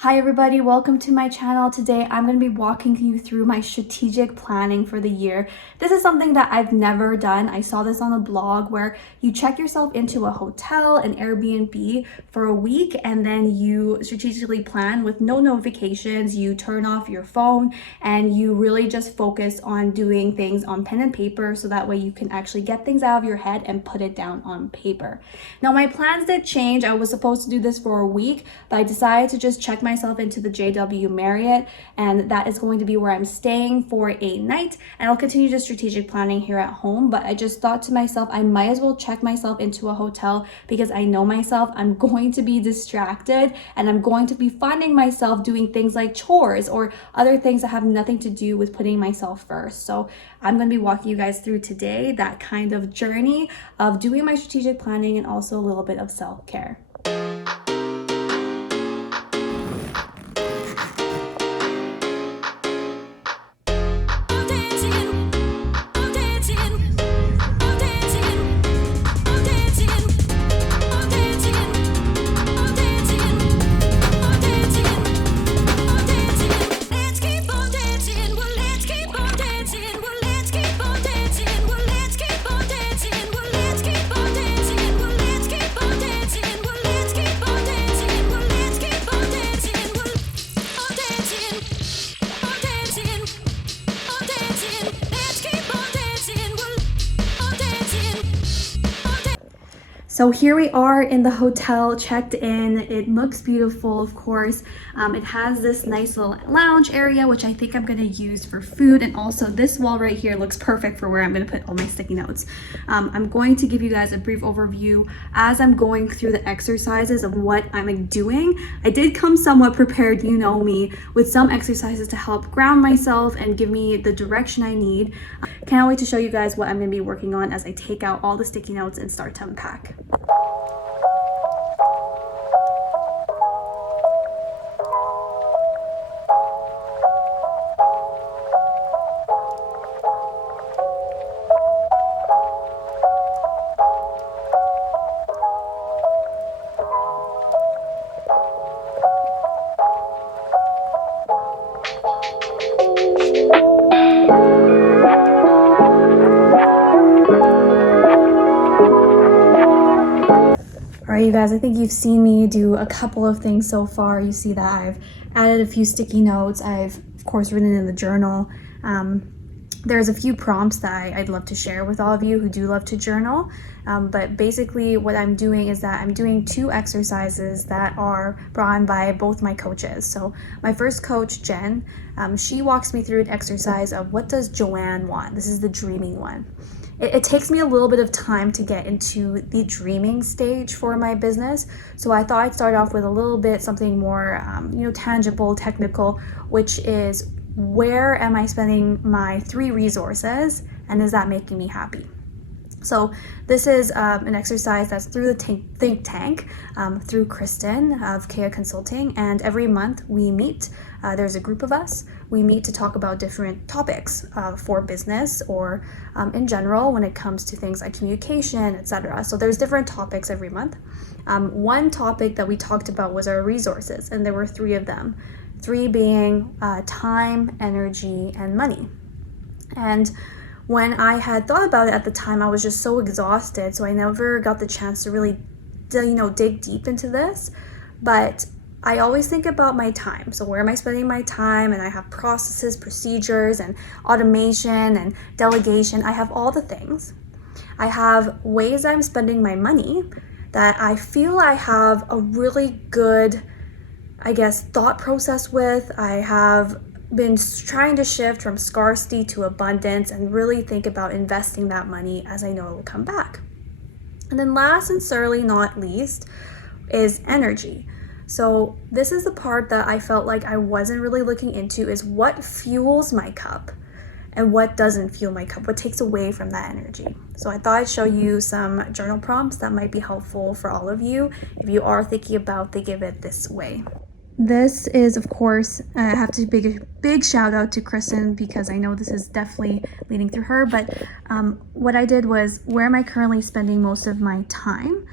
Hi everybody, welcome to my channel. Today I'm going to be walking you through my strategic planning for the year. This is something that I've never done. I saw this on a blog where you check yourself into a hotel, an Airbnb for a week, and then you strategically plan with no notifications. You turn off your phone and you really just focus on doing things on pen and paper so that way you can actually get things out of your head and put it down on paper. Now my plans did change. I was supposed to do this for a week, but I decided to just check myself into the JW Marriott, and that is going to be where I'm staying for a night, and I'll continue just strategic planning here at home. But I just thought to myself, I might as well check myself into a hotel because I know myself, I'm going to be distracted and I'm going to be finding myself doing things like chores or other things that have nothing to do with putting myself first. So I'm going to be walking you guys through today that kind of journey of doing my strategic planning and also a little bit of self-care. So here we are in the hotel, checked in. It looks beautiful, of course. It has this nice little lounge area, which I think I'm gonna use for food. And also this wall right here looks perfect for where I'm gonna put all my sticky notes. I'm going to give you guys a brief overview as I'm going through the exercises of what I'm doing. I did come somewhat prepared, you know me, with some exercises to help ground myself and give me the direction I need. Can't wait to show you guys what I'm gonna be working on as I take out all the sticky notes and start to unpack. All right, you guys, I think you've seen me do a couple of things so far. You see that I've added a few sticky notes. I've, of course, written in the journal. There's a few prompts that I'd love to share with all of you who do love to journal. But basically what I'm doing is that I'm doing 2 exercises that are brought on by both my coaches. So my first coach, Jen, she walks me through an exercise of what does Joanne want? This is the dreaming one. It takes me a little bit of time to get into the dreaming stage for my business. So I thought I'd start off with a little bit something more, tangible, technical, which is where am I spending my 3 resources and is that making me happy? So this is an exercise that's through the think tank, through Kristen of Kea Consulting, and every month we meet. There's a group of us. We meet to talk about different topics for business or in general when it comes to things like communication, etc. So there's different topics every month. One topic that we talked about was our resources, and there were 3 of them. 3 being time, energy, and money. And when I had thought about it at the time, I was just so exhausted, so I never got the chance to really, dig deep into this. But I always think about my time. So where am I spending my time? And I have processes, procedures, and automation and delegation. I have all the things. I have ways I'm spending my money that I feel I have a really good, thought process with. I have been trying to shift from scarcity to abundance and really think about investing that money as I know it will come back. And then last and certainly not least is energy. So this is the part that I felt like I wasn't really looking into, is what fuels my cup and what doesn't fuel my cup, what takes away from that energy. So I thought I'd show you some journal prompts that might be helpful for all of you if you are thinking about thinking of it this way. This is, of course, I have to give a big shout out to Kristen because I know this is definitely leading through her, but what I did was, where am I currently spending most of my time?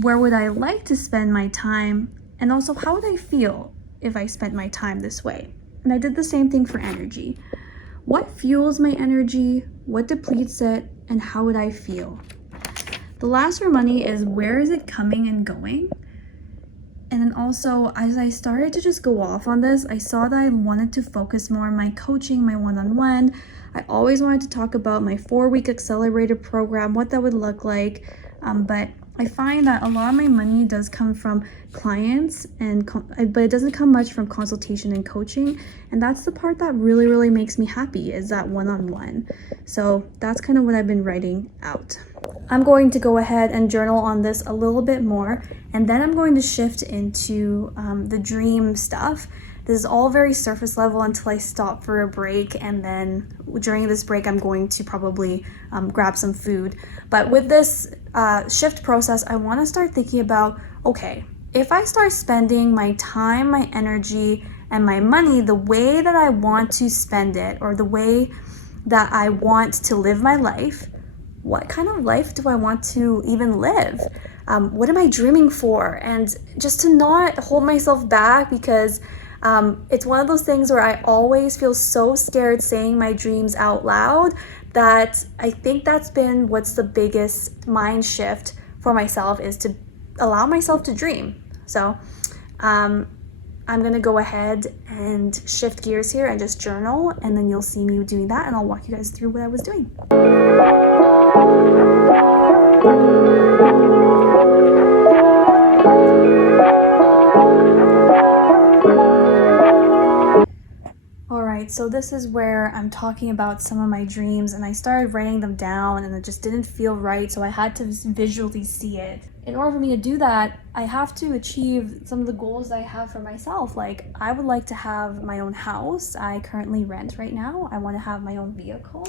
Where would I like to spend my time? And also, how would I feel if I spent my time this way. And I did the same thing for energy. What fuels my energy? What depletes it? And how would I feel? The last for money is where is it coming and going? And then also, as I started to just go off on this, I saw that I wanted to focus more on my coaching, my one-on-one. I always wanted to talk about my 4-week accelerator program, what that would look like. But I find that a lot of my money does come from clients, but it doesn't come much from consultation and coaching. And that's the part that really, really makes me happy, is that one-on-one. So that's kind of what I've been writing out. I'm going to go ahead and journal on this a little bit more, and then I'm going to shift into the dream stuff. This is all very surface level until I stop for a break, and then during this break I'm going to probably grab some food. But with this shift process, I want to start thinking about, okay, if I start spending my time, my energy, and my money the way that I want to spend it, or the way that I want to live my life, what kind of life do I want to even live? What am I dreaming for? And just to not hold myself back, because it's one of those things where I always feel so scared saying my dreams out loud, that I think that's been what's the biggest mind shift for myself, is to allow myself to dream. So I'm gonna go ahead and shift gears here and just journal, and then you'll see me doing that, and I'll walk you guys through what I was doing. So this is where I'm talking about some of my dreams, and I started writing them down and it just didn't feel right, so I had to visually see it. In order for me to do that, I have to achieve some of the goals that I have for myself. Like, I would like to have my own house. I currently rent right now. I want to have my own vehicle.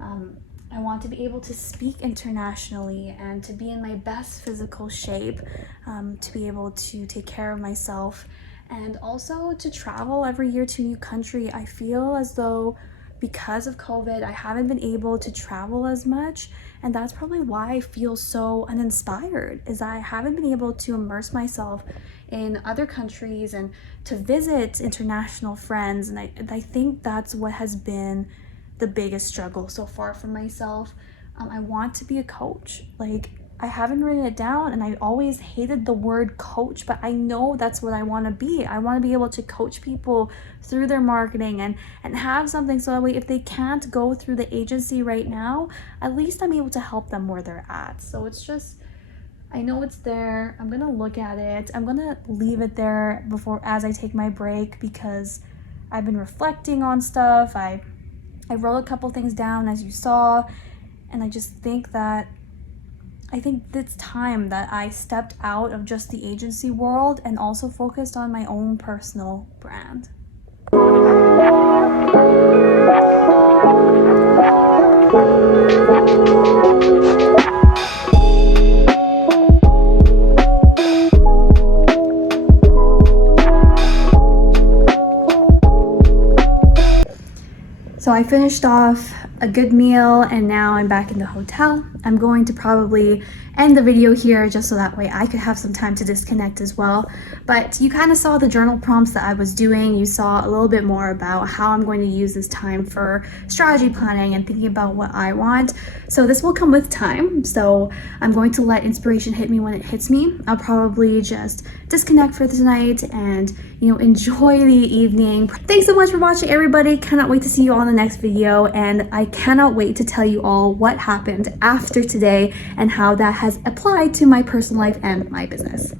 I want to be able to speak internationally and to be in my best physical shape, to be able to take care of myself, and also to travel every year to a new country. I feel as though because of COVID, I haven't been able to travel as much, and that's probably why I feel so uninspired, is I haven't been able to immerse myself in other countries and to visit international friends. And I think that's what has been the biggest struggle so far for myself. I want to be a coach. Like, I haven't written it down, and I always hated the word coach, but I know that's what I want to be. I want to be able to coach people through their marketing and have something, so that way if they can't go through the agency right now, at least I'm able to help them where they're at. So it's just, I know it's there. I'm gonna look at it. I'm gonna leave it there as I take my break, because I've been reflecting on stuff. I wrote a couple things down, as you saw, and I just think that it's time that I stepped out of just the agency world and also focused on my own personal brand. So I finished off a good meal, and now I'm back in the hotel. I'm going to probably end the video here just so that way I could have some time to disconnect as well. But you kind of saw the journal prompts that I was doing. You saw a little bit more about how I'm going to use this time for strategy planning and thinking about what I want. So this will come with time. So I'm going to let inspiration hit me when it hits me. I'll probably just disconnect for tonight and, enjoy the evening. Thanks so much for watching, everybody. Cannot wait to see you all in the next video, and I cannot wait to tell you all what happened after today and how that has applied to my personal life and my business.